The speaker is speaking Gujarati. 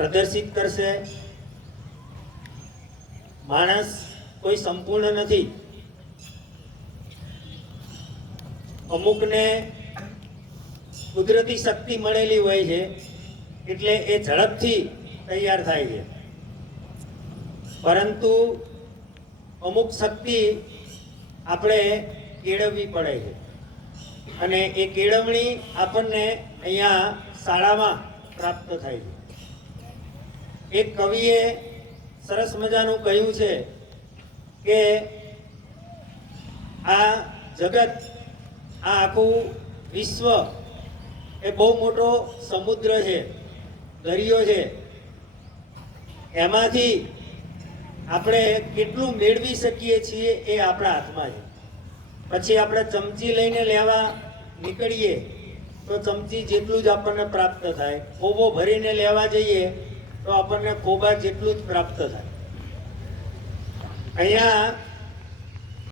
પ્રદર્શિત કરશે। માણસ કોઈ સંપૂર્ણ નથી। અમુકને કુદરતી શક્તિ મળેલી હોય છે એટલે એ ઝડપથી તૈયાર થાય છે, પરંતુ અમુક શક્તિ આપણે કેળવવી પડે છે અને એ કેળવણી આપણને અહીંયા શાળામાં પ્રાપ્ત થાય છે। એક કવિએ સરસ મજાનું કહ્યું છે કે આ જગત, આ આખું વિશ્વ એ બહુ મોટો સમુદ્ર છે, દરિયો છે। એમાંથી આપણે કેટલું મેળવી શકીએ છીએ એ આપણા હાથમાં છે। પછી આપણે ચમચી લઈને લેવા નીકળીએ તો ચમચી જેટલું જ આપણને પ્રાપ્ત થાય, ખોબો ભરીને લેવા જઈએ તો આપણને ખોબા જેટલું જ પ્રાપ્ત થાય। અહીંયા